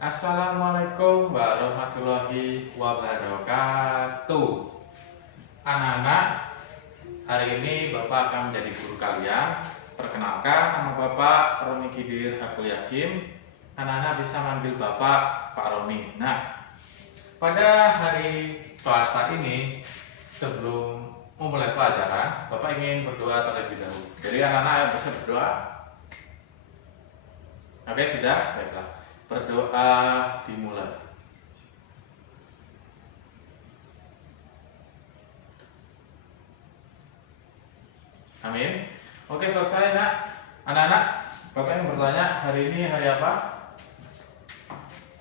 Assalamualaikum warahmatullahi wabarakatuh. Anak-anak, hari ini Bapak akan menjadi guru kalian. Perkenalkan, nama Bapak Roni Kidir Hakul Yakin. Anak-anak bisa manggil Bapak Pak Roni. Nah, pada hari Selasa ini, sebelum memulai pelajaran, Bapak ingin berdoa terlebih dahulu. Jadi anak-anak yang bisa berdoa. Oke, sudah? Baiklah. Berdoa dimulai. Amin. Oke, selesai nak. Anak-anak, Bapak yang bertanya, hari ini hari apa?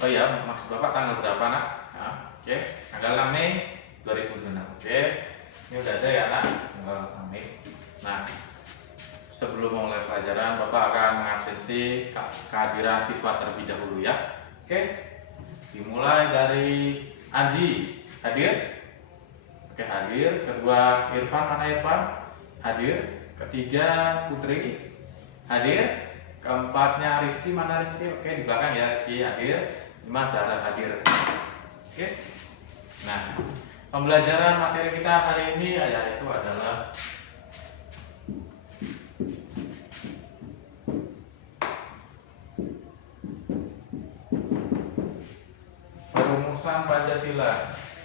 Oh iya, maksud Bapak tanggal berapa nak? Nah, oke, tanggal 6 Mei 2006. Oke, ini udah ada ya nak, tanggal 6 Mei. Nah, sebelum memulai pelajaran, Bapak akan mengabsensi kehadiran siswa terlebih dahulu ya. Oke, dimulai dari Andi. Hadir? Oke, hadir. Kedua Irfan, mana Irfan? Hadir. Ketiga Putri. Hadir. Keempatnya Rizky, mana Rizky? Oke, di belakang ya, Rizky hadir. 5 Zara hadir. Oke. Nah, pembelajaran materi kita hari ini yaitu adalah perumusan Pancasila.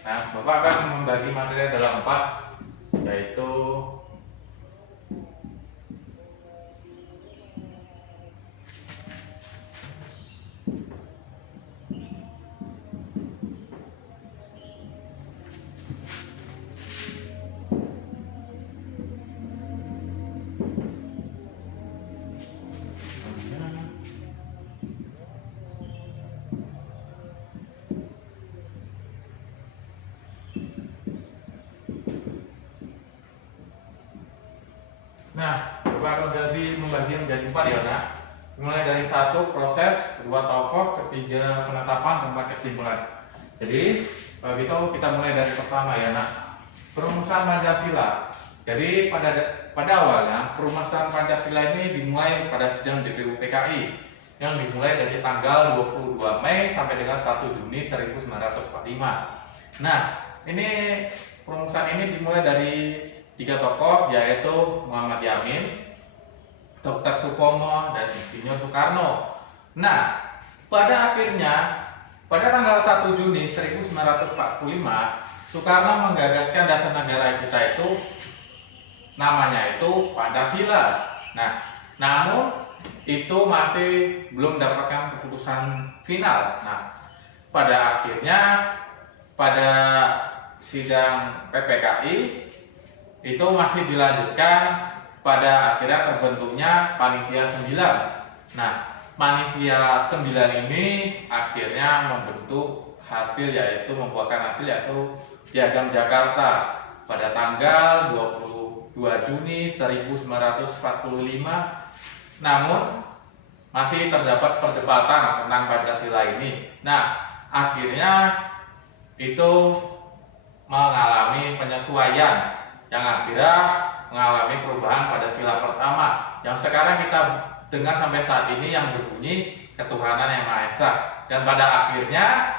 Nah, Bapak akan membagi materi dalam 4, yaitu Bapak akan membagi menjadi 4 ya nak. Mulai dari 1 proses, 2 tokoh, ketiga penetapan, 4 kesimpulan. Jadi begitu kita mulai dari pertama ya nak. Perumusan Pancasila. Jadi pada awalnya perumusan Pancasila ini dimulai pada sidang DPU PKI yang dimulai dari tanggal 22 Mei sampai dengan 1 Juni 1945. Nah, ini perumusan ini dimulai dari 3 tokoh, yaitu Muhammad Yamin, Dr. Supomo, dan Insinyur Soekarno. Nah, pada akhirnya pada tanggal 1 Juni 1945, Soekarno menggagaskan dasar negara kita itu namanya itu Pancasila. Nah, namun itu masih belum mendapatkan keputusan final. Nah, pada akhirnya pada sidang PPKI itu masih dilanjutkan, pada akhirnya terbentuknya Panitia 9. Nah, Panitia 9 ini akhirnya membuahkan hasil yaitu Piagam Jakarta pada tanggal 22 Juni 1945. Namun masih terdapat perdebatan tentang Pancasila ini. Nah, akhirnya itu mengalami penyesuaian yang akhirnya mengalami perubahan pada sila pertama yang sekarang kita dengar sampai saat ini, yang berbunyi Ketuhanan Yang Maha Esa. Dan pada akhirnya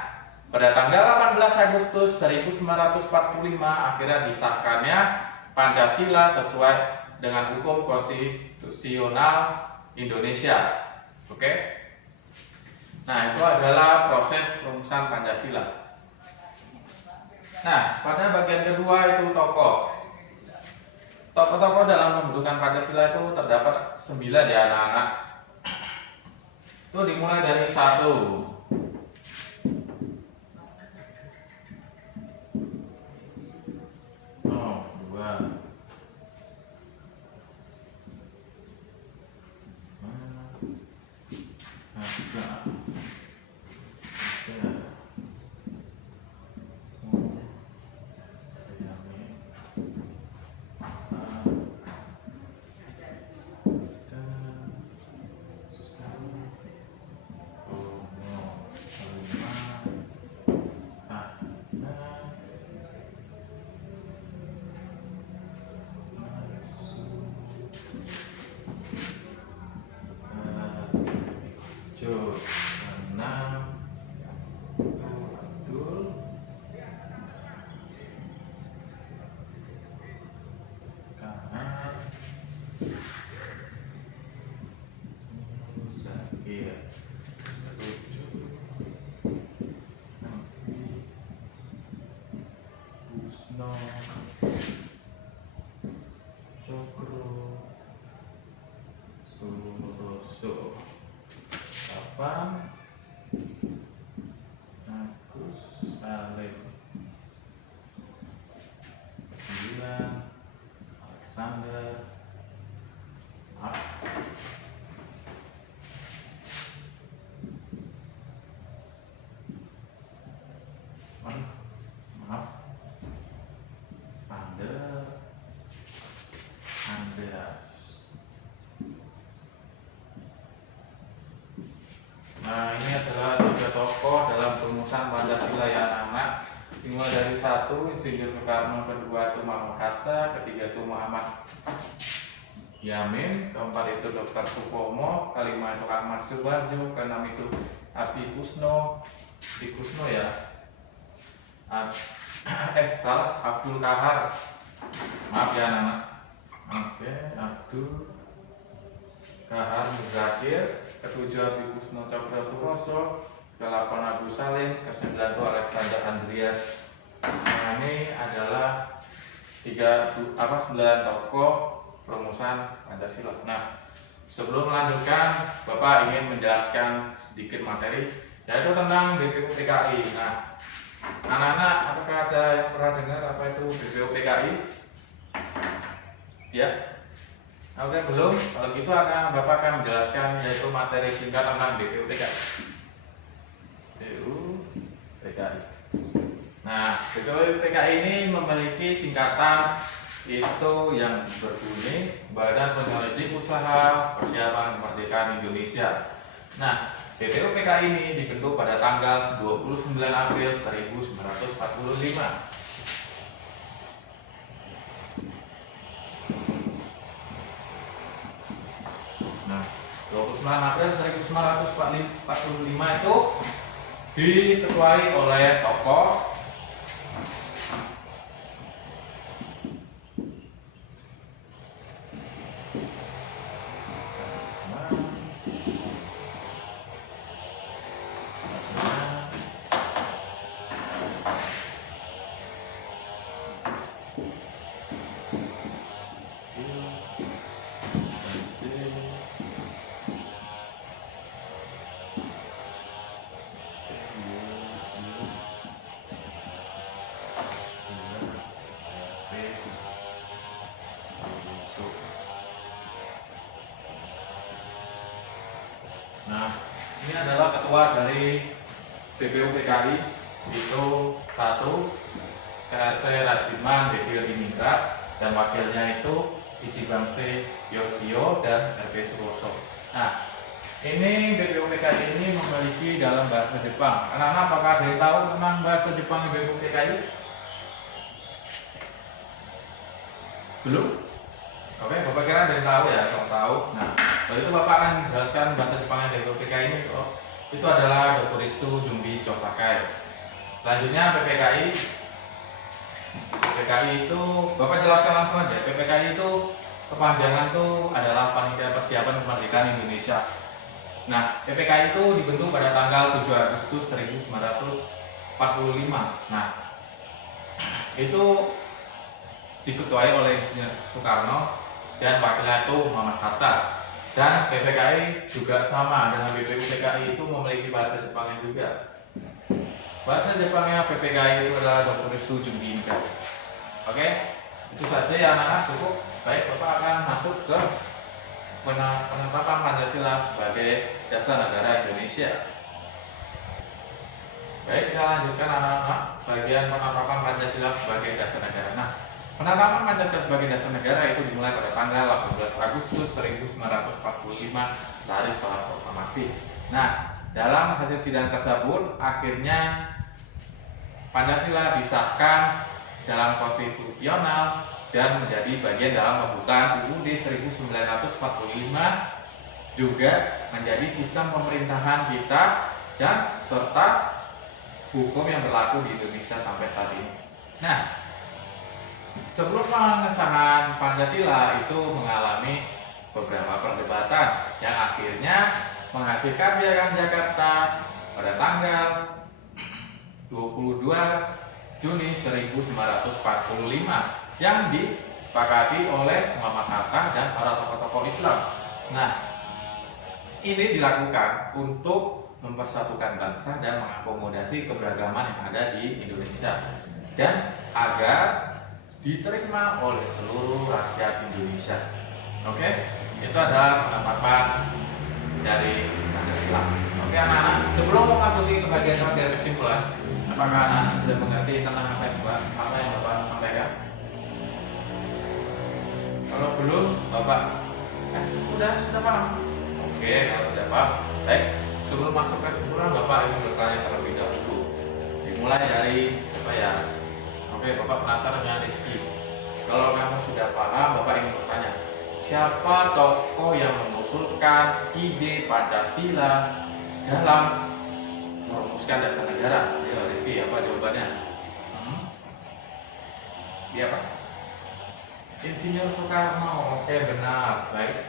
pada tanggal 18 Agustus 1945 akhirnya disahkannya Pancasila sesuai dengan hukum konstitusional Indonesia. Oke. Nah, itu adalah proses perumusan Pancasila. Nah, pada bagian kedua itu tokoh. Tokoh-tokoh dalam pembentukan Pancasila itu terdapat 9 ya anak-anak. Itu dimulai dari 1. Oh, 2. Nah, 3. Nah, ini adalah 3 tokoh dalam rumusan Pancasila ya anak-anak. Dimulai dari 1 Insinyur Soekarno, kedua itu Muhammad Hatta, ketiga itu Muhammad Yamin, keempat itu Dr. Supomo, kelima itu Ahmad Subarjo, keenam itu Adi Kusno, ya. Salah, Abdul Kahar. Maaf ya anak-anak. Oke, Abdul Kahar Muzakir, ketujuh Adi Kusno Cokro Suroso, ke-8 Agus Salim, ke-9 itu Alexander Andreas. Nah, ini adalah 9 tokoh rumusan Pancasila. Nah, sebelum melanjutkan, Bapak ingin menjelaskan sedikit materi, yaitu tentang BPUPKI. Nah, anak-anak, apakah ada yang pernah dengar apa itu BPUPKI? Ya? Oke, belum? Kalau gitu Bapak akan menjelaskan yaitu materi singkat tentang BPUPKI. BPUPKI. Nah, BPUPKI ini memiliki singkatan itu yang berbunyi Badan Penyelidik Usaha Persiapan Kemerdekaan Indonesia. Nah, BPUPKI ini dibentuk pada tanggal 29 April 1945. Nah, 29 April 1945 itu diketuai oleh tokoh Nah, ini adalah ketua dari BPUPKI, itu 1 KRT Rajiman BPU Diningrat, dan wakilnya itu Iji Bangse Yosio dan RP Suroso. Nah, ini BPUPKI ini memiliki dalam bahasa Jepang. Anak-anak, apakah ada yang tahu tentang bahasa Jepang BPUPKI? Belum? Oke, Bapak kira ada yang tahu ya, kalau tahu. Nah, kalau itu Bapak akan menjelaskan bahasa Jepangnya dari BPUPKI ini. Itu adalah Dokuritsu Jumbi Chopakai. Selanjutnya PPKI itu Bapak jelaskan langsung aja. PPKI itu kepanjangan itu adalah Panitia Persiapan Kemerdekaan Indonesia. Nah, PPKI itu dibentuk pada tanggal 7 Agustus 1945. Nah, itu diketuai oleh Insinyur Soekarno dan wakilnya itu Muhammad Hatta. Dan PPKI juga sama dengan BPUPKI itu memiliki bahasa Jepangnya juga. Bahasa Jepangnya PPKI itu adalah Dokuritsu Jumbi Inka. Oke, itu saja ya anak-anak, cukup. Baik, Bapak akan masuk ke penetapan Pancasila sebagai dasar negara Indonesia. Baik, kita lanjutkan anak-anak bagian penetapan Pancasila sebagai dasar negara. Nah, penetapan Pancasila sebagai dasar negara itu dimulai pada tanggal 18 Agustus 1945 sehari setelah proklamasi. Nah, dalam hasil sidang tersebut akhirnya Pancasila disahkan dalam konstitusional dan menjadi bagian dalam pembukaan UUD 1945, juga menjadi sistem pemerintahan kita dan serta hukum yang berlaku di Indonesia sampai saat ini. Nah, sebelum pengesahan Pancasila itu mengalami beberapa perdebatan yang akhirnya menghasilkan Piagam Jakarta pada tanggal 22 Juni 1945 yang disepakati oleh Muhammad Hatta dan para tokoh-tokoh Islam. Nah, ini dilakukan untuk mempersatukan bangsa dan mengakomodasi keberagaman yang ada di Indonesia dan agar diterima oleh seluruh rakyat Indonesia. Oke, itu adalah penetapan dari Pancasila. Oke anak-anak, sebelum memasuki ke bagian materi kesimpulan, apakah anak-anak sudah mengerti tentang apa yang Bapak sampaikan? Kalau belum, Bapak sudah paham. Oke, kalau sudah paham, baik. sebelum masuk kesimpulan, Bapak ingin bertanya terlebih dahulu. Dimulai dari apa ya? Oke, Bapak penasaran dengan Rizky. Kalau kamu sudah paham, Bapak ingin bertanya, siapa tokoh yang mengusulkan ide Pancasila dalam merumuskan dasar negara? Ayo Rizky, apa jawabannya? Dia apa? Insinyur Soekarno. Oke, benar. Baik.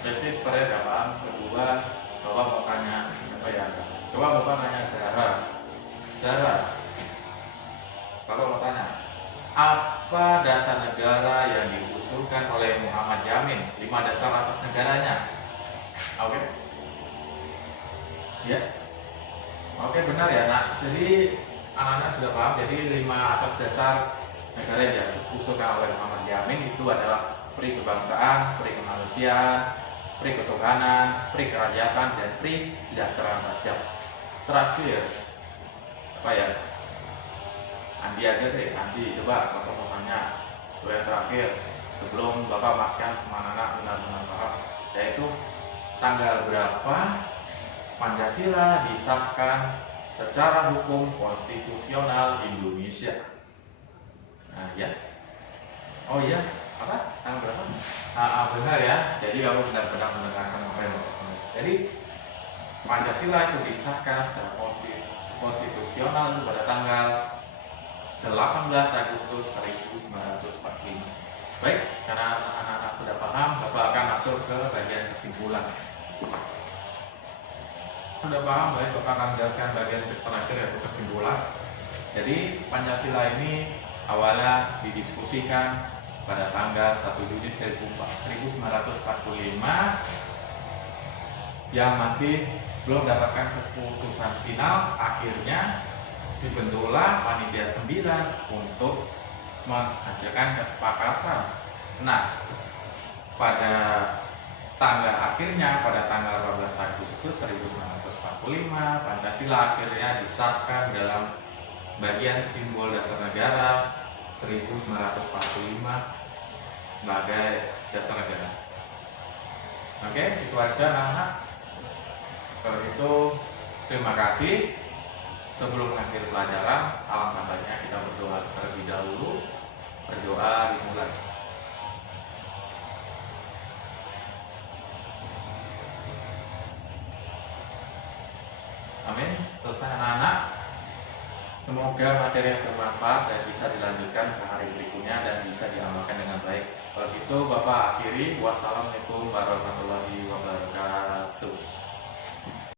Jadi seperti apa? Kedua, Bapak mau tanya apa ya? Coba Bapak tanya Zara. Zara, Bapak mau tanya, apa dasar negara yang diusulkan oleh Muhammad Yamin? 5 dasar asas negaranya. Oke? Ya. Oke, benar ya, Nak. Jadi anak-anak sudah paham. Jadi 5 asas dasar negara yang diusulkan oleh Muhammad Yamin itu adalah pri kebangsaan, pri kemanusiaan, pri ketuhanan, pri kerakyatan, dan pri kesejahteraan rakyat. Terakhir apa ya? Andi aja deh, Andi coba Bapak mau tanya. Yang terakhir sebelum Bapak pastikan semua anak benar-benar paham, yaitu tanggal berapa Pancasila disahkan secara hukum konstitusional Indonesia. Nah ya, oh iya, apa? Tanggal berapa? Benar ya. Jadi kamu benar-benar mendengarkan apa yang Bapak sampaikan. Jadi Pancasila itu disahkan secara konstitusional pada tanggal 18 Agustus 1945. Baik, karena anak-anak sudah paham, Bapak akan masuk ke bagian kesimpulan. Sudah paham, baik, Bapak akan menjelaskan bagian terakhir yaitu kesimpulan. Jadi Pancasila ini awalnya didiskusikan pada tanggal 1 Juni 1945 yang masih belum mendapatkan keputusan final. Akhirnya dibentuklah panitia 9 untuk menghasilkan kesepakatan. Nah, pada pada tanggal 18 Agustus 1945 Pancasila akhirnya disahkan dalam bagian simbol dasar negara 1945 sebagai dasar negara. Oke, itu aja anak-anak. Kalau itu terima kasih. Sebelum mengakhiri pelajaran, alangkah baiknya kita berdoa terlebih dahulu. Berdoa dimulai. Amin. Selesai anak-anak. Semoga materi yang bermanfaat dan bisa dilanjutkan ke hari berikutnya dan bisa diamalkan dengan baik. Kalau gitu Bapak akhiri. Wassalamualaikum warahmatullahi wabarakatuh.